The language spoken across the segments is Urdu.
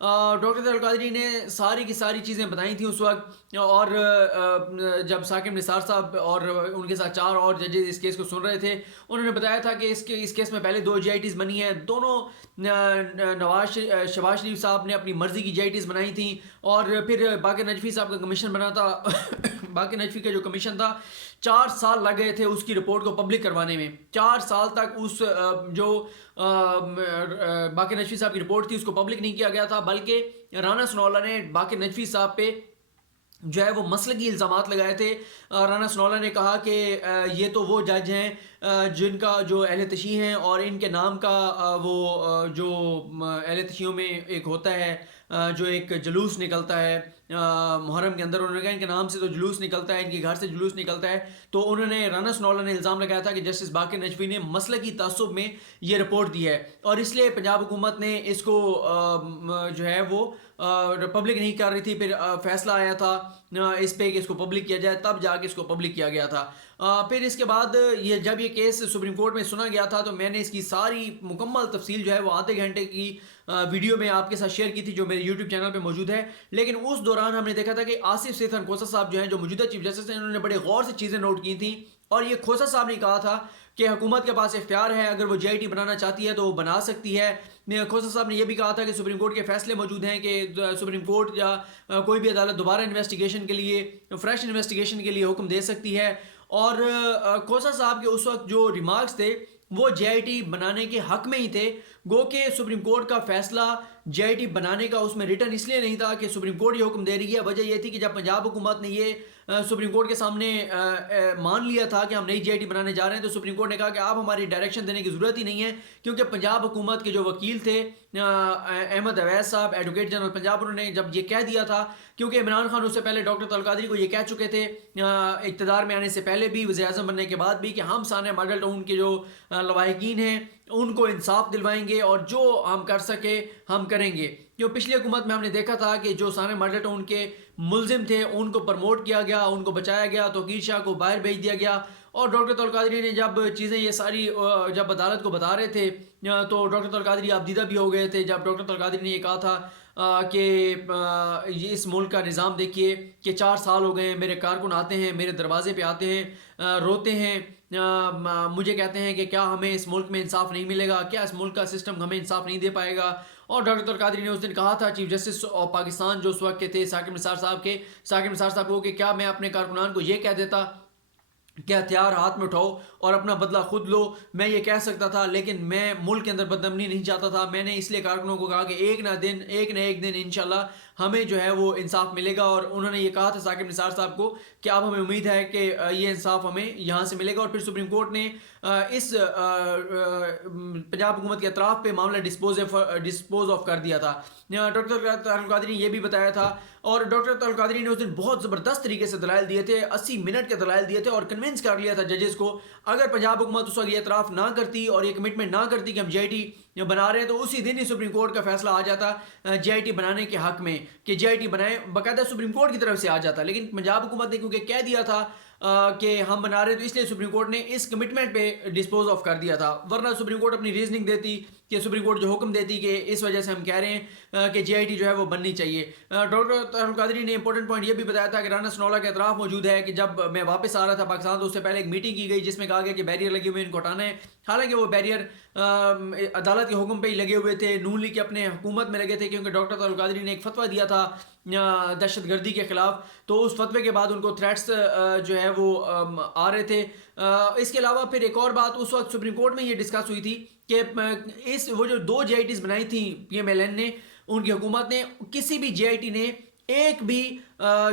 ڈاکٹر طاہر القادری نے ساری کی ساری چیزیں بتائی تھیں اس وقت، اور جب ثاقب نثار صاحب اور ان کے ساتھ 4 اور ججز اس کیس کو سن رہے تھے، انہوں نے بتایا تھا کہ اس کیس میں پہلے 2 GITs بنی ہیں، دونوں شہباز شریف صاحب نے اپنی مرضی کی GITs بنائی تھیں، اور پھر باقر نجفی صاحب کا کمیشن بنا تھا باقر نجفی کا جو کمیشن تھا 4 سال لگ گئے تھے اس کی رپورٹ کو پبلک کروانے میں، 4 سال تک اس جو باقر نجفی صاحب کی رپورٹ تھی اس کو پبلک نہیں کیا گیا تھا، بلکہ رانا ثناءاللہ نے باقر نجفی صاحب پہ جو ہے وہ مسلکی الزامات لگائے تھے۔ رانا ثناءاللہ نے کہا کہ یہ تو وہ جج ہیں جن کا جو اہل تشیع ہیں، اور ان کے نام کا وہ جو اہل تشیعوں میں ایک ہوتا ہے جو ایک جلوس نکلتا ہے محرم کے اندر، انہوں نے کہا ان کے نام سے تو جلوس نکلتا ہے، ان کے گھر سے جلوس نکلتا ہے، تو انہوں نے رانا ثناءاللہ نے الزام لگایا تھا کہ جسٹس باقر نجفی نے مسلکی تعصب میں یہ رپورٹ دی ہے، اور اس لیے پنجاب حکومت نے اس کو جو ہے وہ پبلک نہیں کر رہی تھی۔ پھر فیصلہ آیا تھا اس پہ کہ اس کو پبلک کیا جائے، تب جا کے اس کو پبلک کیا گیا تھا۔ پھر اس کے بعد جب یہ کیس سپریم کورٹ میں سنا گیا تھا تو میں نے اس کی ساری مکمل تفصیل جو ہے وہ آدھے گھنٹے کی ویڈیو میں آپ کے ساتھ شیئر کی تھی، جو میرے یوٹیوب چینل پہ موجود ہے۔ لیکن اس دوران ہم نے دیکھا تھا کہ آصف سیتھن کھوسہ صاحب جو ہیں، جو موجودہ چیف جسٹس ہیں، انہوں نے بڑے غور سے چیزیں نوٹ کی تھیں، اور یہ کھوسہ صاحب نے کہا تھا کہ حکومت کے پاس اختیار ہے، اگر وہ GIT بنانا چاہتی ہے تو وہ بنا سکتی ہے۔ کھوسہ صاحب نے یہ بھی کہا تھا کہ سپریم کورٹ کے فیصلے موجود ہیں کہ سپریم کورٹ یا کوئی بھی عدالت دوبارہ انویسٹیگیشن کے لیے، فریش انویسٹیگیشن کے لیے حکم دے سکتی ہے، اور کھوسہ صاحب کے اس وقت جو ریمارکس تھے وہ GIT بنانے کے حق میں ہی تھے، گو کہ سپریم کورٹ کا فیصلہ GIT بنانے کا اس میں ریٹن اس لیے نہیں تھا کہ سپریم کورٹ یہ حکم دے رہی ہے، وجہ یہ تھی کہ جب پنجاب حکومت نے یہ سپریم کورٹ کے سامنے مان لیا تھا کہ ہم نئی GIT بنانے جا رہے ہیں، تو سپریم کورٹ نے کہا کہ آپ ہماری ڈائریکشن دینے کی ضرورت ہی نہیں ہے، کیونکہ پنجاب حکومت کے جو وکیل تھے احمد اویس صاحب، ایڈوکیٹ جنرل پنجاب، انہوں نے جب یہ کہہ دیا تھا، کیونکہ عمران خان اس سے پہلے ڈاکٹر طاہر القادری کو یہ کہہ چکے تھے اقتدار میں آنے سے پہلے بھی، وزیر اعظم بننے کے بعد بھی، کہ ہم ثانیہ ماڈل ٹاؤن کے جو لواحقین ہیں ان کو انصاف دلوائیں گے، اور جو ہم کر سکے ہم کریں گے۔ جو پچھلی حکومت میں ہم نے دیکھا تھا کہ جو ثانیہ ماڈل ٹاؤن کے ملزم تھے ان کو پروموٹ کیا گیا، ان کو بچایا گیا، توقیر شاہ کو باہر بھیج دیا گیا، اور ڈاکٹر طاہر القادری نے جب چیزیں یہ ساری جب عدالت کو بتا رہے تھے تو ڈاکٹر طاہر القادری آپ دیدہ بھی ہو گئے تھے، جب ڈاکٹر طاہر القادری نے یہ کہا تھا کہ یہ اس ملک کا نظام دیکھیے کہ 4 سال ہو گئے ہیں، میرے کارکن آتے ہیں، میرے دروازے پہ آتے ہیں، روتے ہیں، مجھے کہتے ہیں کہ کیا ہمیں اس ملک میں انصاف نہیں ملے گا، کیا اس ملک کا سسٹم ہمیں انصاف نہیں دے پائے گا۔ اور ڈاکٹر طاہر القادری نے اس دن کہا تھا چیف جسٹس آف پاکستان جو اس وقت کے تھے ثاقب نثار صاحب کو کہ کیا میں اپنے کارکنان کو یہ کہہ دیتا کہ ہتھیار ہاتھ میں اٹھاؤ اور اپنا بدلہ خود لو، میں یہ کہہ سکتا تھا، لیکن میں ملک کے اندر بدامنی نہیں چاہتا تھا، میں نے اس لیے کارکنوں کو کہا کہ ایک نہ ایک دن انشاءاللہ ہمیں جو ہے وہ انصاف ملے گا، اور انہوں نے یہ کہا تھا ثاقب نثار صاحب کو کہ اب ہمیں امید ہے کہ یہ انصاف ہمیں یہاں سے ملے گا۔ اور پھر سپریم کورٹ نے اس پنجاب حکومت کے اطراف پہ معاملہ ڈسپوز آف کر دیا تھا۔ ڈاکٹر طاہر القادری نے یہ بھی بتایا تھا، اور ڈاکٹر طاہر القادری نے اس دن بہت زبردست طریقے سے دلائل دیے تھے، 80 منٹ کے دلائل دیے تھے، اور کنونس کر لیا تھا ججز کو، اگر پنجاب حکومت اس وقت یہ اعتراف نہ کرتی اور یہ کمٹمنٹ نہ کرتی کہ ہم GIT بنا رہے ہیں، تو اسی دن ہی سپریم کورٹ کا فیصلہ آ جاتا GIT بنانے کے حق میں کہ GIT بنائیں، باقاعدہ سپریم کورٹ کی طرف سے آ جاتا۔ لیکن پنجاب حکومت نے کیونکہ کہہ دیا تھا کہ ہم بنا رہے ہیں، تو اس لیے سپریم کورٹ نے اس کمٹمنٹ پہ ڈسپوز آف کر دیا تھا، ورنہ سپریم کورٹ اپنی ریزننگ دیتی کہ سپریم کورٹ جو حکم دیتی کہ اس وجہ سے ہم کہہ رہے ہیں کہ GIT جو ہے وہ بننی چاہیے۔ ڈاکٹر طاہر القادری نے امپورٹنٹ پوائنٹ یہ بھی بتایا تھا کہ رانا ثناءاللہ کا اعتراف موجود ہے کہ جب میں واپس آ رہا تھا پاکستان تو اس سے پہلے ایک میٹنگ کی گئی جس میں کہا گیا کہ بیریئر لگے ہوئے ان کو ہٹانا ہے، حالانکہ وہ بیریئر عدالت کے حکم پہ ہی لگے ہوئے تھے، نون لیگ کے اپنے حکومت میں لگے تھے، کیونکہ ڈاکٹر طاہر القادری نے ایک فتویٰ دیا تھا دہشت گردی کے خلاف، تو اس فتوے کے بعد ان کو تھریٹس جو ہے وہ آ رہے تھے۔ اس کے علاوہ پھر ایک اور بات اس وقت سپریم کورٹ میں یہ ڈسکس ہوئی تھی کہ وہ جو 2 GITs بنائی تھیں PMLN نے، ان کی حکومت نے، کسی بھی GIT نے ایک بھی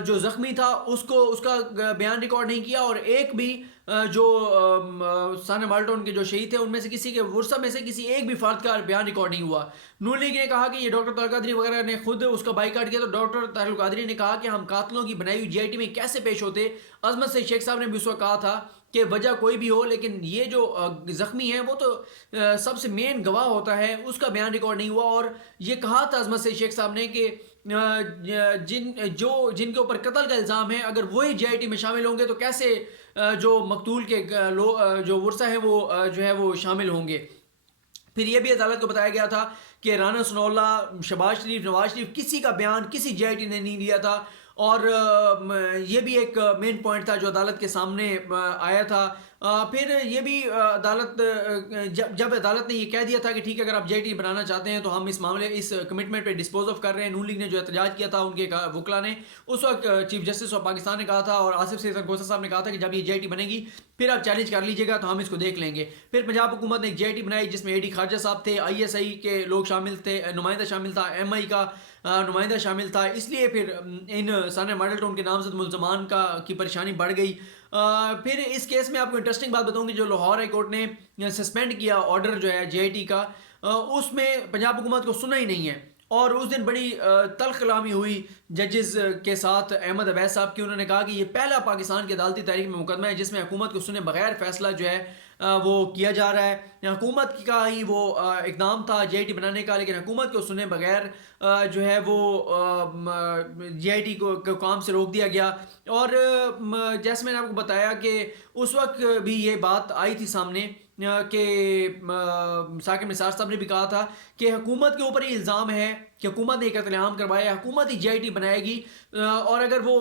جو زخمی تھا اس کا بیان ریکارڈ نہیں کیا، اور ایک بھی جو ثانیہ ماڈل ٹاؤن کے جو شہید تھے ان میں سے کسی کے ورثہ میں سے کسی ایک بھی فرد کا بیان ریکارڈ نہیں ہوا۔ نون لیگ نے کہا کہ یہ ڈاکٹر طاہر القادری وغیرہ نے خود اس کا بائیکاٹ کیا، تو ڈاکٹر طاہر القادری نے کہا کہ ہم قاتلوں کی بنائی ہوئی GIT میں کیسے پیش ہوتے۔ عظمت سعید شیخ صاحب نے بھی اس وقت کہا تھا کہ وجہ کوئی بھی ہو لیکن یہ جو زخمی ہے وہ تو سب سے مین گواہ ہوتا ہے، اس کا بیان ریکارڈ نہیں ہوا۔ اور یہ کہا تھا عظمت سعید شیخ صاحب نے کہ جن کے اوپر قتل کا الزام ہے اگر وہی GIT میں شامل ہوں گے تو کیسے جو مقتول کے جو ورثہ ہیں وہ جو ہے وہ شامل ہوں گے۔ پھر یہ بھی عدالت کو بتایا گیا تھا کہ رانا ثناء اللہ، شہباز شریف، نواز شریف، کسی کا بیان کسی جے آئی ٹی نے نہیں لیا تھا. اور یہ بھی ایک مین پوائنٹ تھا جو عدالت کے سامنے آیا تھا. پھر یہ بھی عدالت جب عدالت نے یہ کہہ دیا تھا کہ ٹھیک ہے اگر آپ جے ٹی بنانا چاہتے ہیں تو ہم اس معاملے اس کمٹمنٹ پہ ڈسپوز آف کر رہے ہیں. نون لیگ نے جو احتجاج کیا تھا ان کے وکلا نے اس وقت چیف جسٹس آف پاکستان نے کہا تھا اور آصف سید گوسا صاحب نے کہا تھا کہ جب یہ جے ٹی بنے گی پھر آپ چیلنج کر لیجیے گا تو ہم اس کو دیکھ لیں گے. پھر پنجاب حکومت نے ایک جے ٹی بنائی جس میں اے ڈی خارجہ صاحب تھے, آئی ایس آئی کے لوگ شامل تھے, نمائندہ شامل تھا, ایم آئی کا نمائندہ شامل تھا. اس لیے پھر ان ثانیہ ماڈل ٹاؤن کے نامزد ملزمان کی پریشانی بڑھ گئی. پھر اس کیس میں آپ کو انٹرسٹنگ بات بتاؤں گی, جو لاہور ہائی کورٹ نے سسپینڈ کیا آرڈر جو ہے جے آئی ٹی کا, اس میں پنجاب حکومت کو سنا ہی نہیں ہے. اور اس دن بڑی تلخ کلامی ہوئی ججز کے ساتھ احمد عبید صاحب کی. انہوں نے کہا کہ یہ پہلا پاکستان کی عدالتی تاریخ میں مقدمہ ہے جس میں حکومت کو سنے بغیر فیصلہ جو ہے وہ کیا جا رہا ہے. حکومت کا ہی وہ اقدام تھا جے آئی ٹی بنانے کا, لیکن حکومت کو سنے بغیر جو ہے وہ جے آئی ٹی کو کام سے روک دیا گیا. اور جیسے میں نے آپ کو بتایا کہ اس وقت بھی یہ بات آئی تھی سامنے کہ ثاقب نثار صاحب نے بھی کہا تھا کہ حکومت کے اوپر یہ الزام ہے کہ حکومت نے قتل عام کروایا, حکومت ہی جے آئی ٹی بنائے گی, اور اگر وہ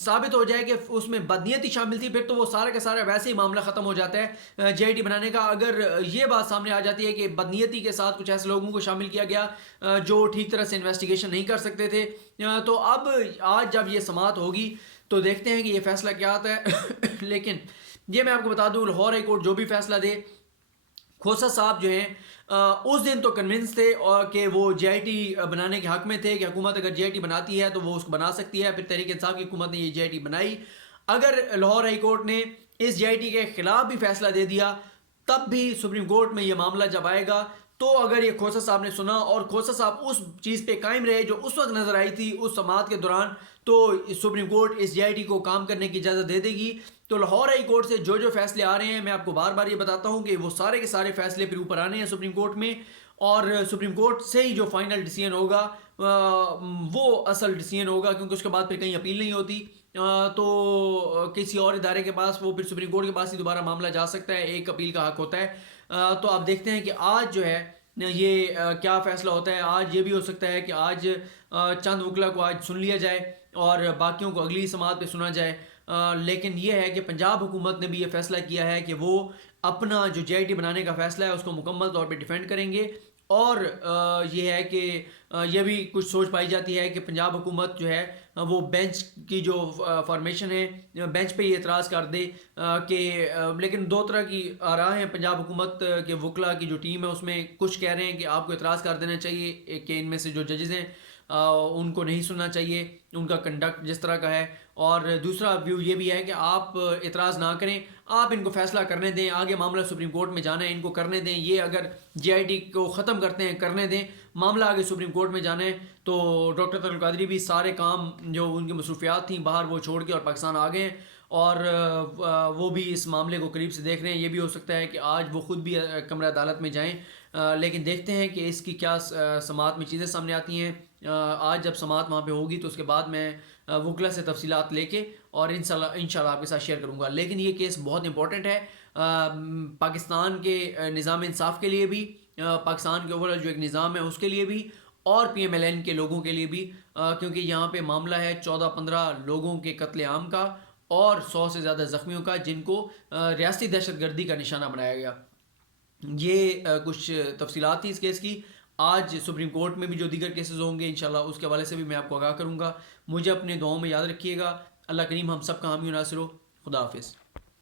ثابت ہو جائے کہ اس میں بدنیتی شامل تھی پھر تو وہ سارا کا سارا ویسے ہی معاملہ ختم ہو جاتا ہے جے آئی ٹی بنانے کا. اگر یہ بات سامنے آ جاتی ہے کہ بدنیتی کے ساتھ کچھ ایسے لوگوں کو شامل کیا گیا جو ٹھیک طرح سے انویسٹیگیشن نہیں کر سکتے تھے, تو اب آج جب یہ سماعت ہوگی تو دیکھتے ہیں کہ یہ فیصلہ کیا آتا ہے. لیکن یہ میں آپ کو بتا دوں لاہور ہائی کورٹ جو بھی فیصلہ دے, کھوسا صاحب جو ہیں اس دن تو کنونس تھے کہ وہ جے آئی ٹی بنانے کے حق میں تھے کہ حکومت اگر جے آئی ٹی بناتی ہے تو وہ اس کو بنا سکتی ہے. پھر تحریک انصاف کی حکومت نے یہ جے آئی ٹی بنائی. اگر لاہور ہائی کورٹ نے اس جے آئی ٹی کے خلاف بھی فیصلہ دے دیا تب بھی سپریم کورٹ میں یہ معاملہ جب آئے گا تو اگر یہ کھوسا صاحب نے سنا اور کھوسا صاحب اس چیز پہ قائم رہے جو اس وقت نظر آئی تھی اس سماعت کے دوران, تو سپریم کورٹ اس جے آئی ٹی کو کام کرنے کی اجازت دے دے گی. تو لاہور ہائی کورٹ سے جو فیصلے آ رہے ہیں میں آپ کو بار بار یہ بتاتا ہوں کہ وہ سارے کے سارے فیصلے پھر اوپر آنے ہیں سپریم کورٹ میں, اور سپریم کورٹ سے ہی جو فائنل ڈیسیژن ہوگا وہ اصل ڈیسیژن ہوگا, کیونکہ اس کے بعد پھر کہیں اپیل نہیں ہوتی تو کسی اور ادارے کے پاس, وہ پھر سپریم کورٹ کے پاس ہی دوبارہ معاملہ جا سکتا ہے, ایک اپیل کا حق ہوتا ہے. تو آپ دیکھتے ہیں کہ آج جو ہے یہ کیا فیصلہ ہوتا ہے. آج یہ بھی ہو سکتا ہے کہ آج چند وکلا کو آج سن لیا جائے اور باقیوں کو اگلی سماعت پہ سنا جائے. لیکن یہ ہے کہ پنجاب حکومت نے بھی یہ فیصلہ کیا ہے کہ وہ اپنا جو جے آئی ٹی بنانے کا فیصلہ ہے اس کو مکمل طور پہ ڈیفینڈ کریں گے. اور یہ ہے کہ یہ بھی کچھ سوچ پائی جاتی ہے کہ پنجاب حکومت جو ہے وہ بینچ کی جو فارمیشن ہے بینچ پہ یہ اعتراض کر دے کہ, لیکن دو طرح کی آراء ہیں پنجاب حکومت کے وکلا کی جو ٹیم ہے اس میں. کچھ کہہ رہے ہیں کہ آپ کو اعتراض کر دینا چاہیے کہ ان میں سے جو ججز ہیں ان کو نہیں سننا چاہیے, ان کا کنڈکٹ جس طرح کا ہے. اور دوسرا ویو یہ بھی ہے کہ آپ اعتراض نہ کریں, آپ ان کو فیصلہ کرنے دیں, آگے معاملہ سپریم کورٹ میں جانا ہے ان کو کرنے دیں. یہ اگر جے آئی ٹی کو ختم کرتے ہیں کرنے دیں, معاملہ آگے سپریم کورٹ میں جانا ہے. تو ڈاکٹر طارق القادری بھی سارے کام جو ان کی مصروفیات تھیں باہر وہ چھوڑ کے اور پاکستان آ گئے ہیں, اور وہ بھی اس معاملے کو قریب سے دیکھ رہے ہیں. یہ بھی ہو سکتا ہے کہ آج وہ خود بھی کمرہ عدالت میں جائیں, لیکن دیکھتے ہیں کہ اس کی کیا سماعت میں چیزیں سامنے آتی ہیں. آج جب سماعت وہاں پہ ہوگی تو اس کے بعد میں وکلا سے تفصیلات لے کے اور انشاءاللہ آپ کے ساتھ شیئر کروں گا. لیکن یہ کیس بہت امپورٹنٹ ہے پاکستان کے نظام انصاف کے لیے بھی, پاکستان کے اوورال جو ایک نظام ہے اس کے لیے بھی, اور پی ایم ایل این کے لوگوں کے لیے بھی, کیونکہ یہاں پہ معاملہ ہے 14-15 لوگوں کے قتل عام کا اور 100 سے زیادہ زخمیوں کا جن کو ریاستی دہشت گردی کا نشانہ بنایا گیا. یہ کچھ تفصیلات تھی اس کیس کی. آج سپریم کورٹ میں بھی جو دیگر کیسز ہوں گے انشاءاللہ اس کے حوالے سے بھی میں آپ کو آگاہ کروں گا. مجھے اپنے دعاؤں میں یاد رکھیے گا. اللہ کریم ہم سب کا حامی و ناصر ہو. خدا حافظ.